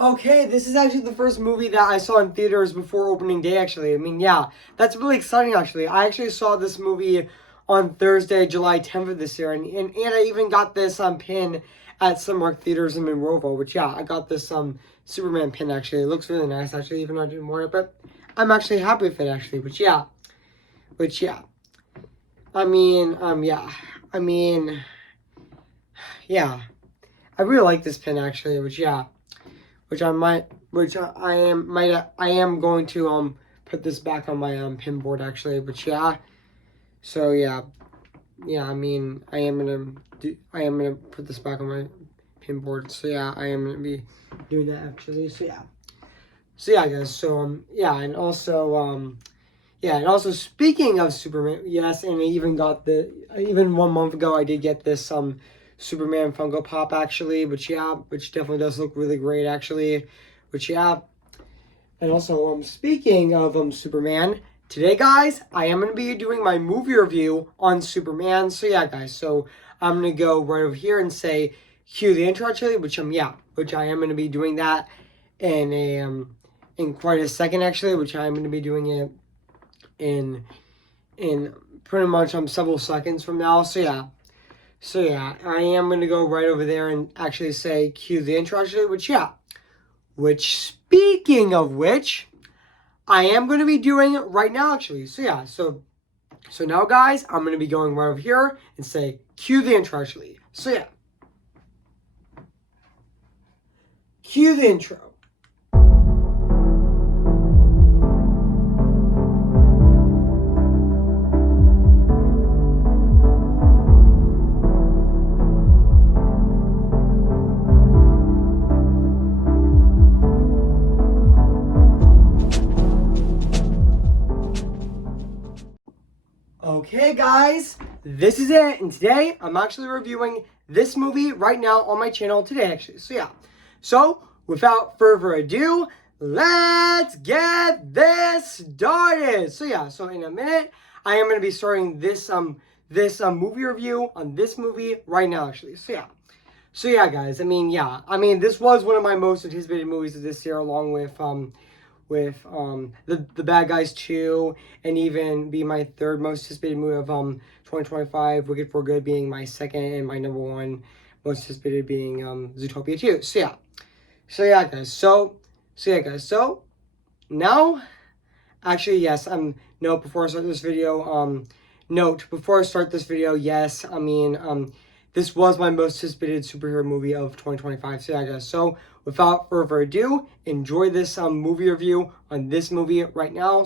Okay, this is actually the first movie that I saw in theaters before opening day, actually. I mean, yeah, that's really exciting, actually. I actually saw this movie on Thursday, July 10th of this year, and I even got this pin at Sunmark Theaters in Monroeville, which, yeah, I got this Superman pin, actually. It looks really nice, actually, even though I didn't want it, but I'm actually happy with it, actually, which, yeah. Yeah. I mean, yeah. I really like this pin, actually, which I might, which I am going to put this back on my pin board actually. But yeah, so yeah. I am gonna put this back on my pin board. So yeah, I am gonna be doing that actually. So yeah, guys. And also speaking of Superman, yes, and I even got even 1 month ago I did get this Superman Funko Pop actually, which definitely does look really great actually, which yeah, and also speaking of Superman, today guys, I am gonna be doing my movie review on Superman. So yeah, guys, so I'm gonna go right over here and say cue the intro actually, which I am gonna be doing that in a in quite a second actually, which I am gonna be doing it in pretty much several seconds from now. So yeah, I am gonna go right over there and actually say cue the intro actually, which speaking of which, I am gonna be doing it right now actually. So now guys, I'm gonna be going right over here and say cue the intro actually. So yeah, cue the intro. Okay guys, this is it, and today I'm actually reviewing this movie right now on my channel today actually. So without further ado, let's get this started. So in a minute, I am going to be starting this movie review on this movie right now actually. So yeah, guys, this was one of my most anticipated movies of this year, along with the Bad Guys 2, and even be my third most anticipated movie of 2025, Wicked for Good being my second, and my number one most anticipated being Zootopia 2. So now, actually, yes, note before I start this video, yes, this was my most anticipated superhero movie of 2025. So without further ado, enjoy this movie review on this movie right now.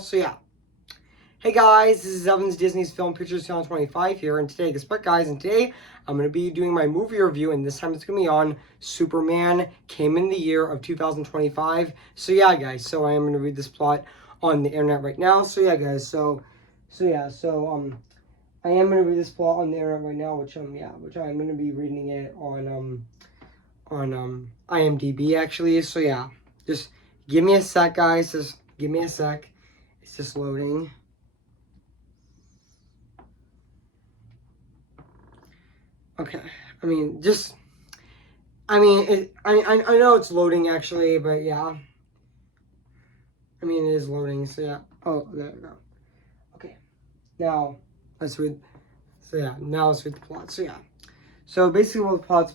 Hey guys, this is Evan's Disney's Film Pictures Channel 25 here, and today, guess what guys, and today I'm going to be doing my movie review, and this time it's going to be on Superman Came in the Year of 2025. So yeah guys, so I am going to read this plot on the internet right now. I am going to read this plot on the internet right now, which I'm going to be reading it on IMDb actually. So yeah, just give me a sec guys, just give me a sec. It's just loading. Okay, I know it's loading actually, but yeah. It is loading, so yeah. Oh, there we go. Okay, now let's read. Now let's read the plot. So basically, what the plot's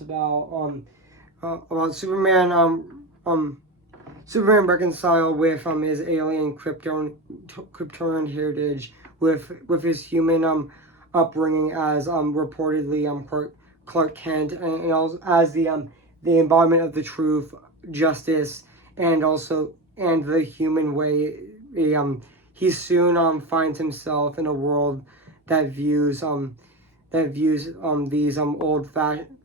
about. About Superman reconcile with his alien Kryptonian heritage with his human upbringing as reportedly Clark Kent, and also as the embodiment of the truth, justice, and the human way. He soon finds himself in a world that views these old fashioned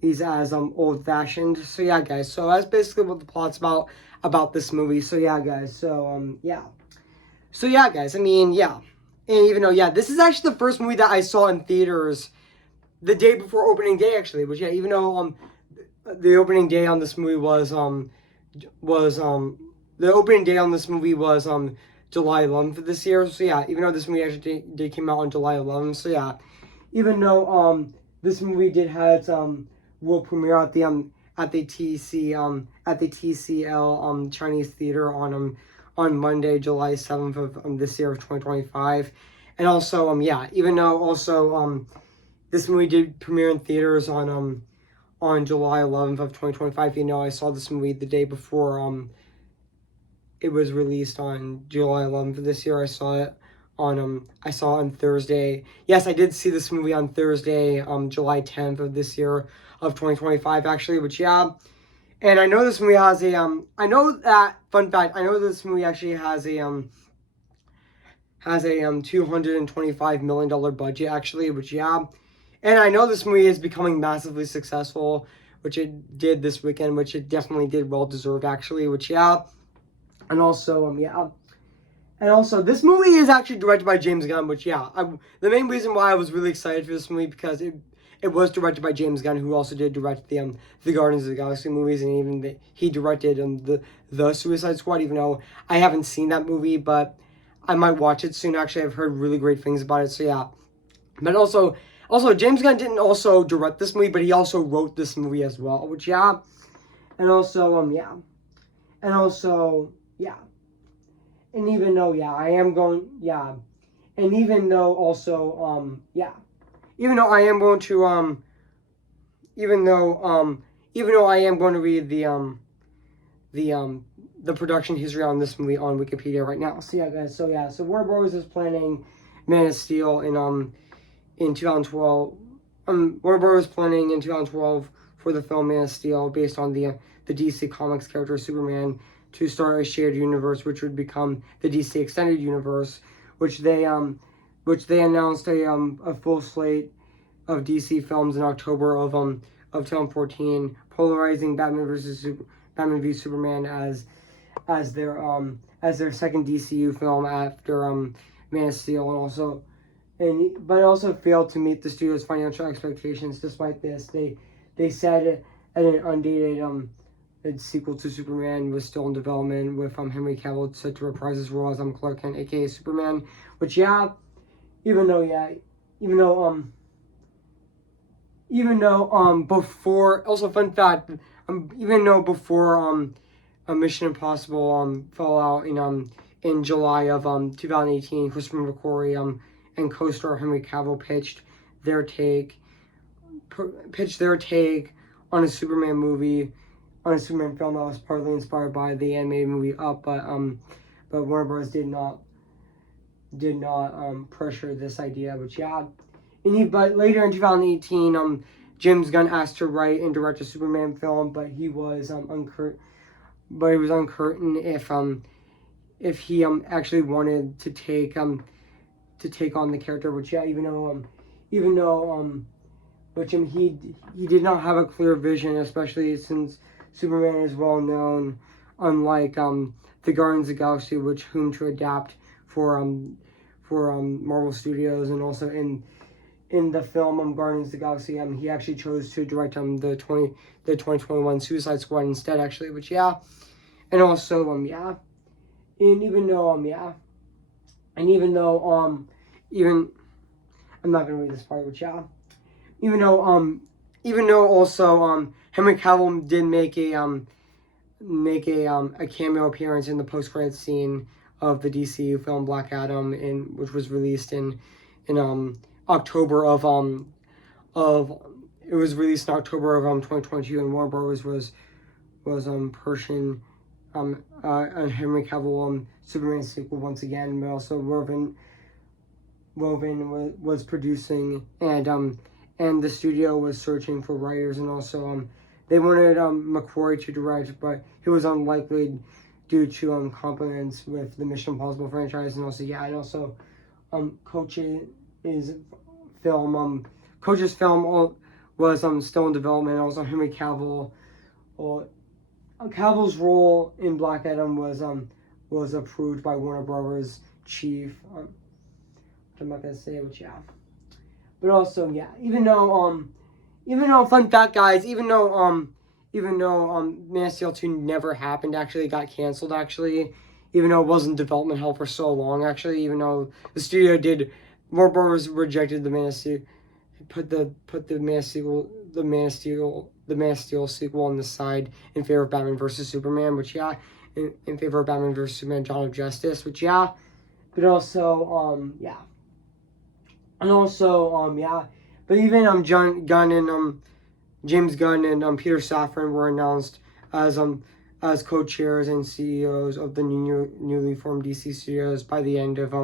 these as old fashioned. So yeah guys, so that's basically what the plot's about this movie. So yeah guys, and even though this is actually the first movie that I saw in theaters the day before opening day actually, which even though the opening day on this movie was July 11th of this year. So yeah, even though this movie actually did came out on July 11th. So yeah, even though this movie did have its world premiere at the TCL Chinese Theater on Monday, July 7th of this year of 2025. And also yeah, even though also this movie did premiere in theaters on July 11th of 2025. You know, I saw this movie the day before it was released on July 11th of this year. I saw it on Thursday. Yes, I did see this movie on Thursday, July 10th of this year of 2025 actually, which yeah. And I know this movie has a fun fact, I know this movie actually has a $225 million budget actually, which yeah. And I know this movie is becoming massively successful, which it did this weekend, which it definitely did well deserved actually, which yeah. And also yeah. And also, this movie is actually directed by James Gunn, which, yeah, the main reason why I was really excited for this movie, because it was directed by James Gunn, who also did direct the Guardians of the Galaxy movies, and even he directed the Suicide Squad, even though I haven't seen that movie, but I might watch it soon. Actually, I've heard really great things about it, so yeah. But also, James Gunn didn't also direct this movie, but he also wrote this movie as well, which, yeah. And also, yeah. And also, yeah. And even though, yeah, I am going, yeah. And even though also, yeah. Even though I am going to, even though I am going to read the production history on this movie on Wikipedia right now. So yeah, guys, so yeah. So Warner Bros. Is planning Man of Steel in 2012. Warner Bros. Planning in 2012 for the film Man of Steel based on the DC Comics character Superman to start a shared universe, which would become the DC Extended Universe, which they announced a full slate of DC films in October of 2014, polarizing Batman v Superman as their second DCU film after Man of Steel, but also failed to meet the studio's financial expectations. Despite this, they said at an undated a sequel to Superman was still in development, with Henry Cavill set to reprise his role as Clark Kent, aka Superman. Which yeah, even though before, also fun fact, even though before a Mission Impossible Fallout in July of 2018, Christopher McQuarrie and co-star Henry Cavill pitched their take on a Superman film that was partly inspired by the animated movie Up, but Warner Bros. did not pressure this idea, which yeah. But later in 2018, James Gunn asked to write and direct a Superman film, but he was uncertain if he actually wanted to take on the character, which yeah, even though he did not have a clear vision, especially since Superman is well known, unlike the Guardians of the Galaxy, whom to adapt for Marvel Studios, and also in the film Guardians of the Galaxy, he actually chose to direct the 2021 Suicide Squad instead, actually, which yeah. And also yeah. And even though I'm not gonna read this part, which yeah. Even though also Henry Cavill did make a cameo appearance in the post-credits scene of the DCU film Black Adam, which was released in October of it was released in October of 2022, and Warner Bros. was pushing Henry Cavill Superman sequel once again, but also Woven was producing, and the studio was searching for writers, and also they wanted McQuarrie to direct, but he was unlikely due to conflicts with the Mission Impossible franchise, and also yeah, and also Coach's film was still in development. Also Henry Cavill, Cavill's role in Black Adam was approved by Warner Brothers chief. I'm not gonna say it, but yeah. But also yeah, even though fun fact, guys, even though Man of Steel 2 never happened, actually, it got canceled actually even though it wasn't development hell for so long, actually, even though the studio did, Warner Bros. Rejected the Man of Steel, put the Man of Steel, the Man of Steel sequel on the side in favor of Batman versus Superman, which yeah, in favor of Batman versus Superman, Dawn of Justice, which yeah, but also yeah, and also yeah, but even Gunn and James Gunn and Peter Safran were announced as co-chairs and CEOs of the newly formed DC Studios by the end of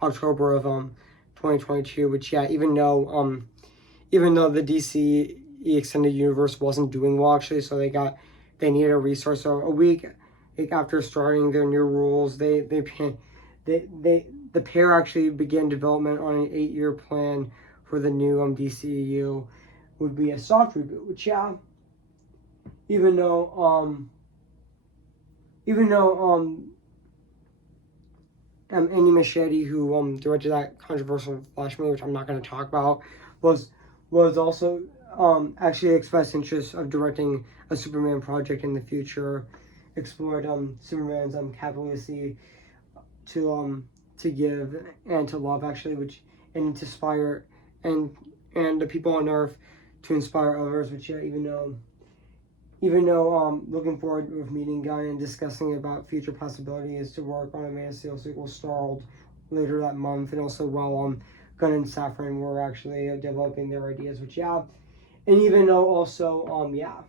October of 2022. Which yeah, even though the DC extended universe wasn't doing well actually, so they needed a resource. So a week after starting their new rules, the pair actually began development on an 8-year plan for the new DCEU. Would be a soft reboot, which yeah, even though Andy Machete, who directed that controversial Flash movie, which I'm not going to talk about, was also actually expressed interest of directing a Superman project in the future, explored Superman's capability to give and to love actually, which and to inspire and the people on Earth to inspire others, which yeah, even though looking forward with meeting Gunn and discussing about future possibilities to work on a Man of Steel sequel stalled later that month, and also while Gunn and Safran were actually developing their ideas, which yeah, and even though also yeah,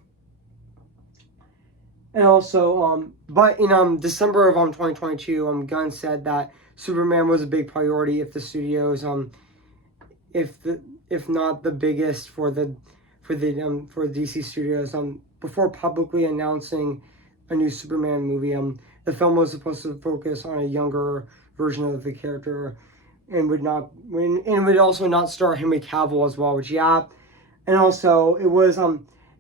and also but in December of 2022, Gunn said that Superman was a big priority if the studios if not the biggest for DC Studios before publicly announcing a new Superman movie. The film was supposed to focus on a younger version of the character and would also not star Henry Cavill as well, which yeah, and also it was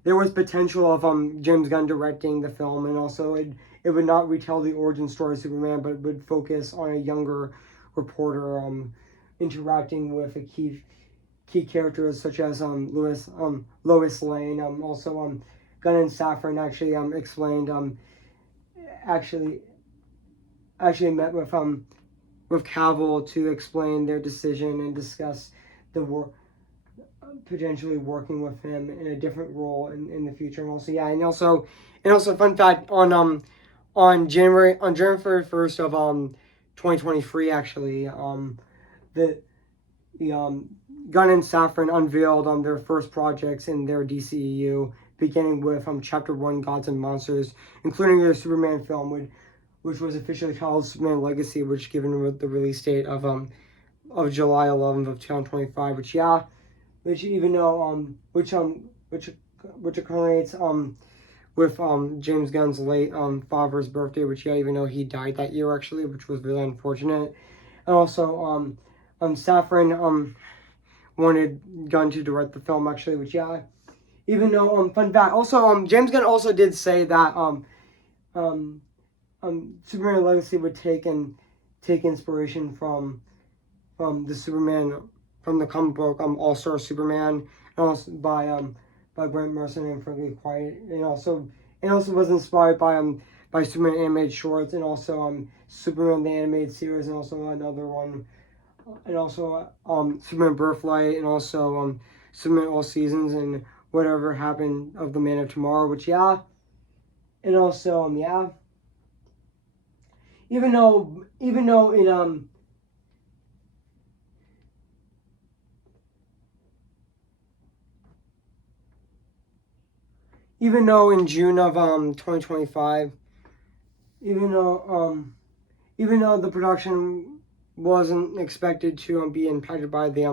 there was potential of James Gunn directing the film, and also it would not retell the origin story of Superman, but it would focus on a younger reporter interacting with a key characters such as Lois Lane. Also Gunn and Safran actually explained actually met with Cavill to explain their decision and discuss the potentially working with him in a different role in the future. And also yeah, and also fun fact on January 1st of 2023 actually the Gunn and Safran unveiled their first projects in their DCEU, beginning with Chapter 1 Gods and Monsters, including their Superman film, which was officially called Superman Legacy, which given the release date of July 11th of 2025, which yeah, which even though which accommodates with James Gunn's late father's birthday, which yeah, even though he died that year actually, which was really unfortunate. And also Safran wanted Gunn to direct the film actually, which yeah, even though fun fact also James Gunn also did say that Superman Legacy would take inspiration from the Superman from the comic book All-Star Superman, and also by Grant Morrison and Frankly Quiet, and also was inspired by Superman animated shorts, and also Superman the animated series, and also another one, and also Superman Birthright, and also Superman All Seasons, and Whatever Happened of the Man of Tomorrow, which yeah, and also yeah, even though in even though in June of 2025, even though the production wasn't expected to be impacted by the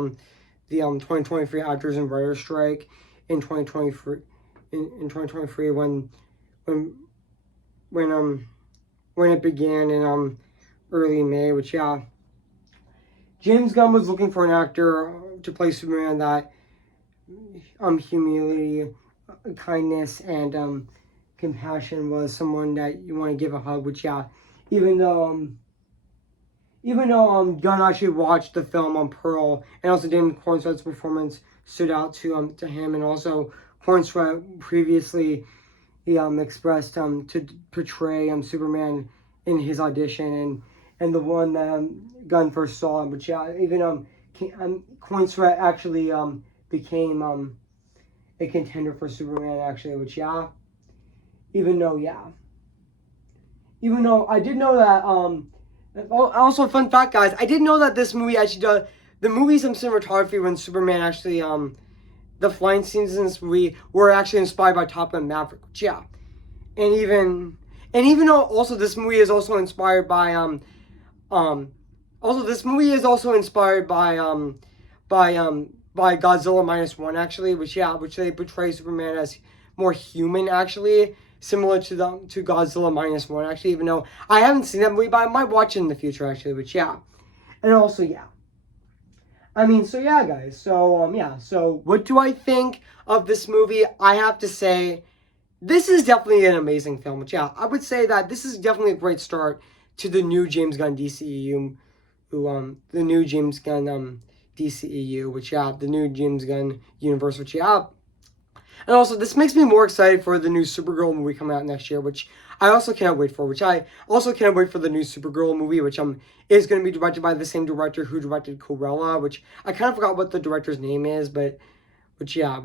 2023 actors and writers strike in 2023 in 2023 when it began in early May, which yeah, James Gunn was looking for an actor to play Superman that humility, kindness, and compassion was someone that you want to give a hug, which yeah, even though Gunn actually watched the film on Pearl, and also Damon Cornsweet's performance stood out to him, and also Cornsweet previously he expressed to portray Superman in his audition, and the one that Gunn first saw. But yeah, even Coin Sweat actually became a contender for Superman actually. Which yeah, even though I did know that also fun fact, guys, I did know that this movie actually does the movies and cinematography when Superman actually the flying scenes in this movie were actually inspired by Top Gun Maverick. Which, yeah, and even though also this movie is also inspired by also this movie is also inspired by Godzilla minus one actually, which yeah, which they portray Superman as more human actually, similar to Godzilla minus one actually. Even though I haven't seen that movie, but I might watch it in the future actually. Which yeah, and also yeah. I mean, so yeah, guys. So yeah. So what do I think of this movie? I have to say, this is definitely an amazing film. Which yeah, I would say that this is definitely a great start to the new James Gunn DCEU, the new James Gunn DCEU, which yeah, the new James Gunn universe, which yeah. And also, this makes me more excited for the new Supergirl movie coming out next year, which I also cannot wait for. Which I also cannot wait for the new Supergirl movie, which is going to be directed by the same director who directed Cruella, which I kind of forgot what the director's name is, but which yeah,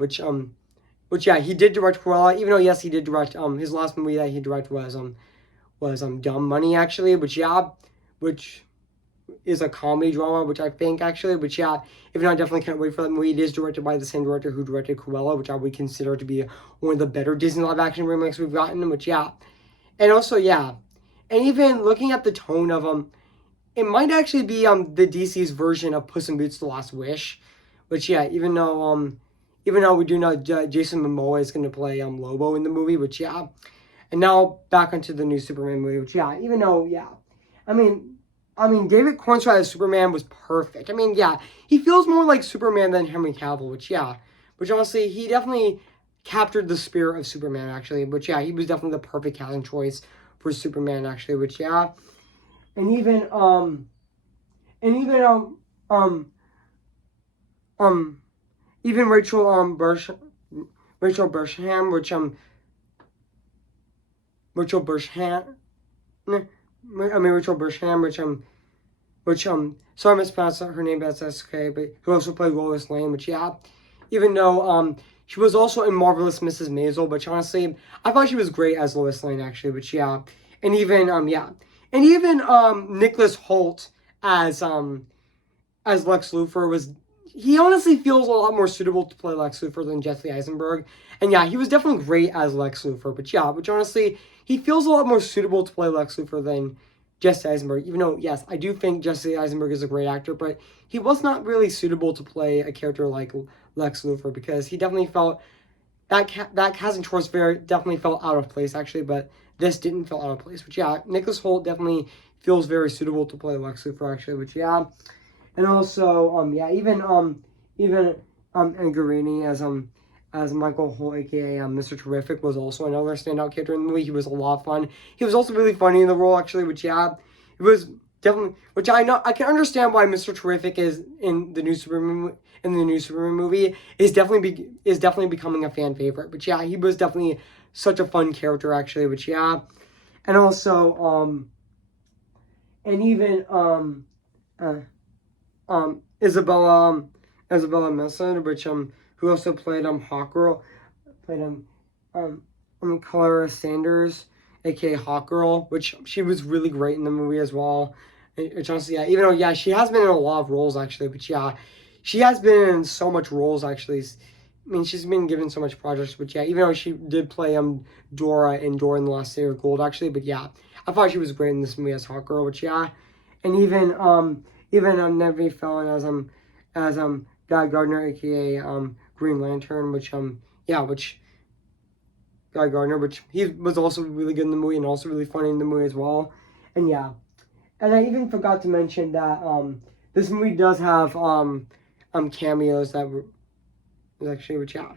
he did direct Cruella, even though yes, he did direct his last movie that he directed was Dumb Money actually, which is a comedy drama, which I think actually, which yeah, even though I definitely can't wait for that movie, it is directed by the same director who directed Cruella, which I would consider to be one of the better Disney live action remakes we've gotten, which yeah, and also yeah, and even looking at the tone of it might actually be the DC's version of Puss in Boots: The Last Wish, which yeah, even though we do know Jason Momoa is going to play Lobo in the movie, which yeah, and now back onto the new Superman movie, which yeah, even though yeah, I mean, David Cornswell as Superman was perfect. I mean, yeah, he feels more like Superman than Henry Cavill, which honestly, he definitely captured the spirit of Superman, actually. Which, yeah, he was definitely the perfect casting choice for Superman, actually. Which, yeah, and even, and even, even Rachel Bersham, Rachel Bersham, Rachel Bersham, sorry I mispronounced her name, but that's okay, but who also played Lois Lane, which yeah, even though she was also in Marvelous Mrs. Maisel, which honestly, I thought she was great as Lois Lane actually, which yeah, and even Nicholas Hoult as Lex Luthor he honestly feels a lot more suitable to play Lex Luthor than Jesse Eisenberg. And yeah, he was definitely great as Lex Luthor. But yeah, which honestly, he feels a lot more suitable to play Lex Luthor than Jesse Eisenberg. Even though, yes, I do think Jesse Eisenberg is a great actor, but he was not really suitable to play a character like Lex Luthor because he definitely felt that casting choice definitely felt out of place actually, but this didn't feel out of place. But yeah, Nicholas Hoult definitely feels very suitable to play Lex Luthor actually. Which yeah. And also, yeah, even Angarini as Michael Holt, aka Mr. Terrific, was also another standout character in the movie. He was a lot of fun. He was also really funny in the role, actually. Which yeah, it was definitely. Which I can understand why Mr. Terrific is in the new Superman movie is definitely becoming a fan favorite. But yeah, he was definitely such a fun character, actually. Which yeah, and also and even Isabella Messed, which who also played Hawkgirl, played Clara Sanders, aka Hawkgirl, which she was really great in the movie as well. Which honestly, yeah, even though yeah, she has been in a lot of roles actually, but yeah, she has been in so much roles actually. I mean, she's been given so much projects, but yeah, even though she did play Dora in Dora and the Last City of Gold actually, but yeah, I thought she was great in this movie as Hawkgirl, which yeah, and even Nevi Fallon as Guy Gardner, aka Green Lantern, which Guy Gardner, which he was also really good in the movie and also really funny in the movie as well. And yeah, and I even forgot to mention that this movie does have cameos that were actually, which yeah,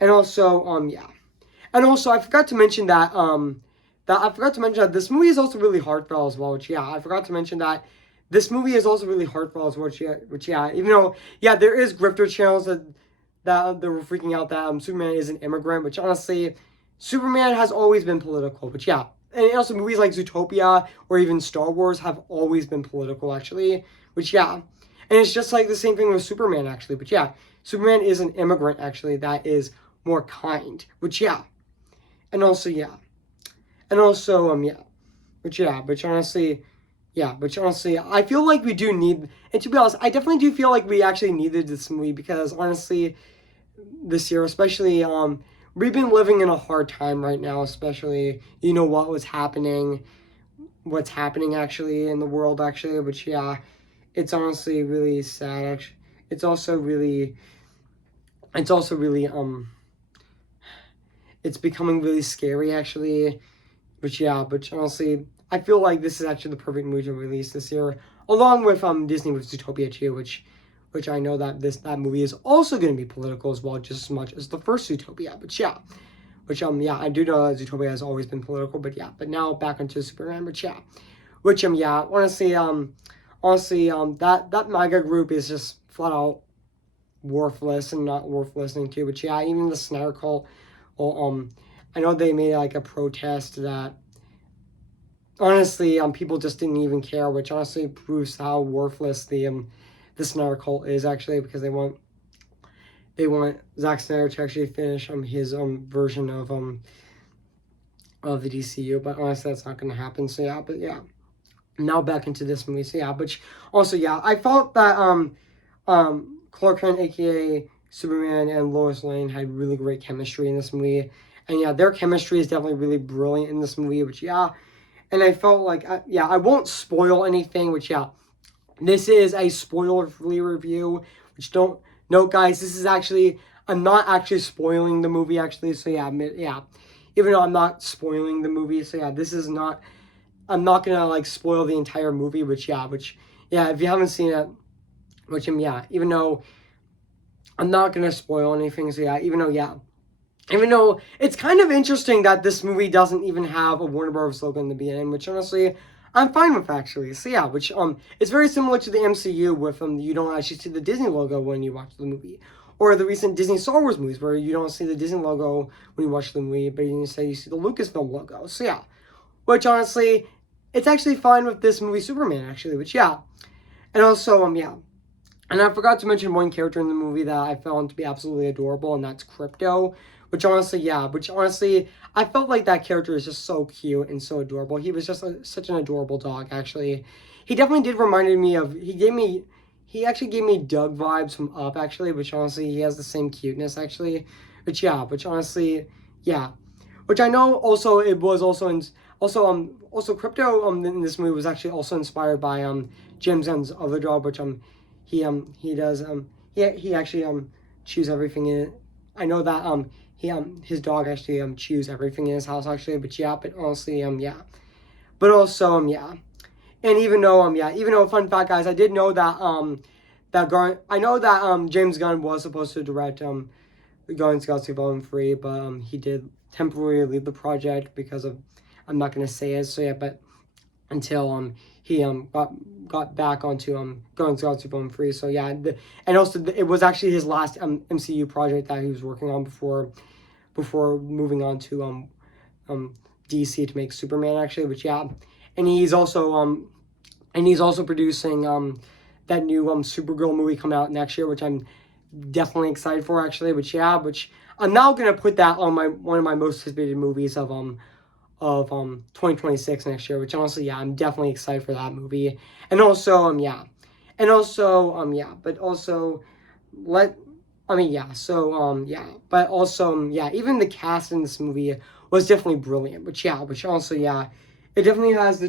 and also yeah, and also I forgot to mention that this movie is also really heartfelt as well. Which yeah, I forgot to mention that this movie is also really heartfelt as well. Which yeah, even though yeah, there is grifter channels that were freaking out that Superman is an immigrant, which honestly, Superman has always been political. But yeah, and also movies like Zootopia or even Star Wars have always been political, actually, which, yeah. And it's just like the same thing with Superman, actually, but yeah, Superman is an immigrant, actually, that is more kind, which, yeah. And also, yeah. And also, yeah. But honestly, yeah, but honestly, I feel like we do need, and to be honest, I definitely do feel like we actually needed this movie because honestly, this year, especially, we've been living in a hard time right now, especially, what was happening, what's happening actually in the world, actually, which, yeah, it's honestly really sad, actually. It's also really, it's becoming really scary, actually, but yeah, but honestly, I feel like this is actually the perfect movie to release this year, along with Disney with Zootopia 2, which I know that that movie is also going to be political as well, just as much as the first Zootopia. But yeah, yeah, I do know that Zootopia has always been political, but yeah, but now back into Superman, but yeah, yeah, honestly, that MAGA group is just flat out worthless and not worth listening to. But yeah, even the Snyder Cult, well, I know they made like a protest that honestly, people just didn't even care, which honestly proves how worthless the Snyder Cult is, actually, because they want Zack Snyder to actually finish his version of the DCU, but honestly that's not gonna happen. So yeah, but yeah. Now back into this movie. So yeah, but also yeah, I felt that Clark Kent, aka Superman, and Lois Lane had really great chemistry in this movie. And yeah, their chemistry is definitely really brilliant in this movie, which yeah, and I felt like, yeah, I won't spoil anything, which, yeah, this is a spoiler-free review, which don't, note, guys, this is actually, I'm not actually spoiling the movie, actually, so yeah, yeah, even though I'm not spoiling the movie, so yeah, this is not, I'm not gonna, like, spoil the entire movie, yeah, if you haven't seen it, yeah, even though I'm not gonna spoil anything, so yeah, even though it's kind of interesting that this movie doesn't even have a Warner Bros. Logo in the beginning, which honestly I'm fine with, actually. So yeah, which it's very similar to the MCU with you don't actually see the Disney logo when you watch the movie, or the recent Disney Star Wars movies where you don't see the Disney logo when you watch the movie, but you see the Lucasfilm logo. So yeah, which honestly, it's actually fine with this movie Superman, actually. Which yeah, and also yeah. And I forgot to mention one character in the movie that I found to be absolutely adorable, and that's Crypto. Which honestly, yeah, I felt like that character is just so cute and so adorable. He was just such an adorable dog, actually. He definitely did remind me of, he actually gave me Doug vibes from Up, actually, which honestly, he has the same cuteness, actually. Which, yeah, which honestly, yeah. Which I know also, it was also, also Crypto, in this movie was actually also inspired by, James Gunn's other dog, which, he does he actually chews everything in it. I know that his dog actually chews everything in his house, actually, but yeah, but honestly yeah. But also yeah. And even though, fun fact, guys, I did know that I know that James Gunn was supposed to direct Guardians of the Galaxy Volume 3, but he did temporarily leave the project because of, I'm not gonna say it, so yeah, but until he got back onto going to Galaxy Volume 3. So yeah, and also it was actually his last MCU project that he was working on before moving on to DC to make Superman, actually. Which yeah, and he's also producing that new Supergirl movie coming out next year, which I'm definitely excited for, actually. Which yeah, which I'm now gonna put that on one of my most anticipated movies of 2026 next year, which honestly, yeah, I'm definitely excited for that movie. And also yeah, yeah, but also let yeah, so yeah, but also yeah, even the cast in this movie was definitely brilliant. But yeah, which also yeah, it definitely has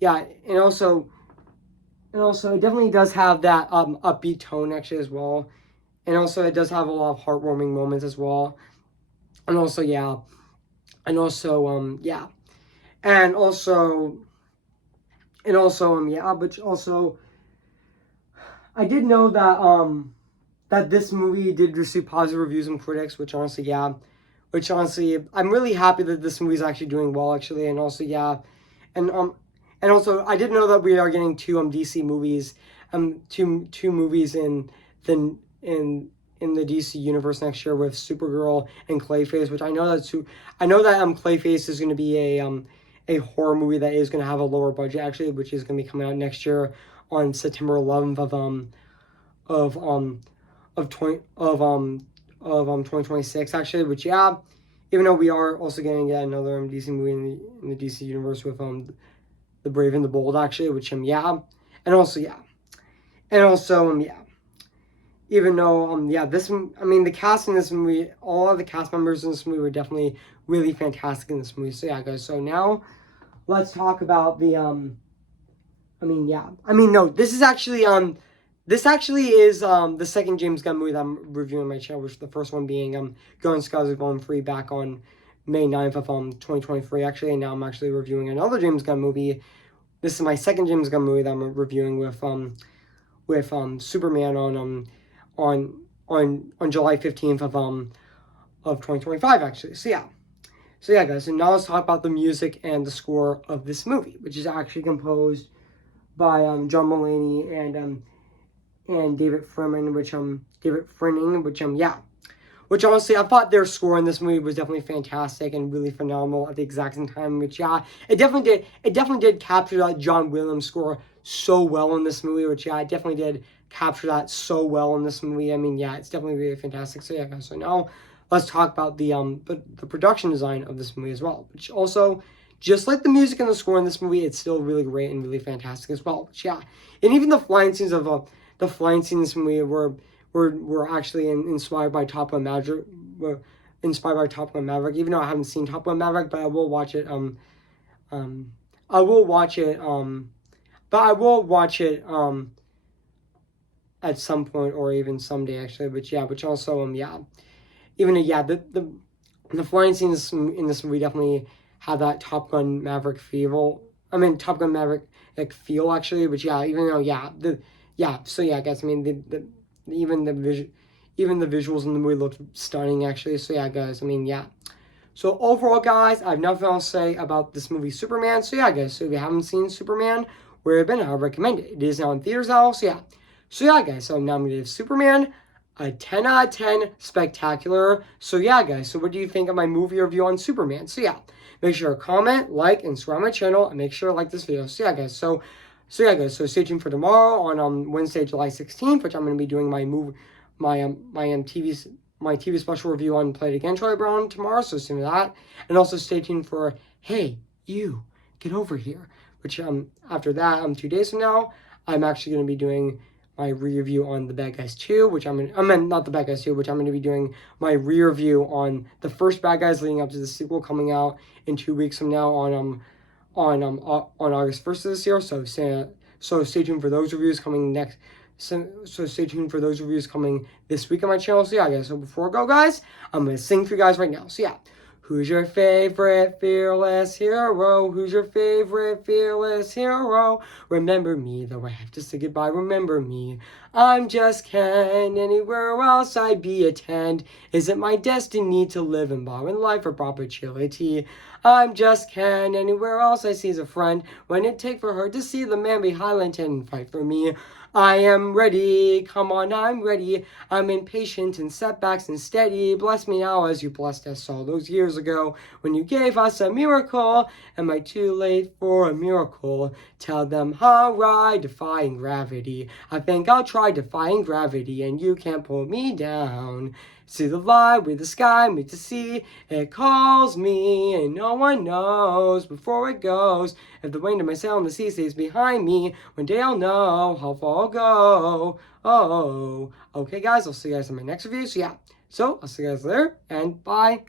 yeah, and also it definitely does have that upbeat tone, actually, as well. And also it does have a lot of heartwarming moments as well. And also yeah, yeah, and also yeah, but also I did know that that this movie did receive positive reviews from critics, which honestly, yeah, which honestly, I'm really happy that this movie is actually doing well, actually. And also yeah, and also I did know that we are getting two DC movies, two movies in the in the DC universe next year with Supergirl and Clayface, which I know that Clayface is going to be a horror movie that is going to have a lower budget actually, which is going to be coming out next year on September 11th of 2026 actually, which yeah, even though we are also going to get another DC movie in the DC universe with the Brave and the Bold actually, which yeah, and also yeah, yeah. Even though yeah, the cast in this movie, all of the cast members in this movie were definitely really fantastic in this movie. So yeah, guys. So now let's talk about the no, this is actually this actually is the second James Gunn movie that I'm reviewing on my channel, which the first one being Going Skies with Volume 3 back on May 9th of 2023 actually, and now I'm actually reviewing another James Gunn movie. This is my second James Gunn movie that I'm reviewing with Superman on July 15th of 2025 actually. So yeah guys, so now let's talk about the music and the score of this movie, which is actually composed by John Mulaney and David Freeman, which honestly I thought their score in this movie was definitely fantastic and really phenomenal at the exact same time, which yeah, it definitely did capture that John Williams score so well in this movie, which yeah, it definitely did capture that so well in this movie. I mean, yeah, it's definitely really fantastic. So yeah, guys, so now let's talk about the production design of this movie as well, which also, just like the music and the score in this movie, it's still really great and really fantastic as well. Which yeah, and even the flying scenes in this movie were actually inspired by Top Gun Maverick. Inspired by Top Gun Maverick, even though I haven't seen Top Gun Maverick, but I will watch it. I will watch it. But I will watch it at some point or even someday actually. But yeah, which also yeah, even yeah, the flying scenes in this movie definitely have that Top Gun Maverick feel. I mean Top Gun Maverick like feel actually. But yeah, even though so yeah, guys. I mean even the visuals in the movie looked stunning actually. So yeah, guys. I mean yeah. So overall, guys, I have nothing else to say about this movie, Superman. So yeah, guys, so if you haven't seen Superman, where have been, I recommend it. It is now in theaters now, so yeah. So yeah, guys, so now I'm going to give Superman a 10 out of 10 spectacular. So yeah, guys, so what do you think of my movie review on Superman? So yeah, make sure to comment, like, and subscribe to my channel, and make sure to like this video. So yeah, guys, so stay tuned for tomorrow on Wednesday, July 16th, which I'm going to be doing my TV special review on Play It Again, Charlie Brown tomorrow, so soon as that. And also stay tuned for Hey, You, Get Over Here, which after that, 2 days from now, I'm actually going to be doing my re-review on The Bad Guys 2, which not The Bad Guys 2, which I'm going to be doing my re-review on the first Bad Guys leading up to the sequel coming out in 2 weeks from now on August 1st of this year. So stay tuned for those reviews coming next. So stay tuned for those reviews coming this week on my channel. So yeah, guys. So before I go, guys, I'm gonna sing for you guys right now. So yeah. Who's your favorite fearless hero? Who's your favorite fearless hero? Remember me, though I have to say goodbye. Remember me. I'm just Ken. Anywhere else I be attend. Is it my destiny to live in modern life or perpetuity? I'm just Ken. Anywhere else I see as a friend. When it take for her to see the man behind and fight for me. I am ready, come on, I'm ready. I'm impatient in setbacks and steady. Bless me now as you blessed us all those years ago when you gave us a miracle. Am I too late for a miracle? Tell them how I defying gravity. I think I'll try defying gravity and you can't pull me down. See the light with the sky, meet the sea. It calls me and no one knows before it goes. If the wind of my sail on the sea stays behind me, one day I'll know how far I'll go. Oh, okay guys, I'll see you guys in my next review. So yeah, I'll see you guys later and bye.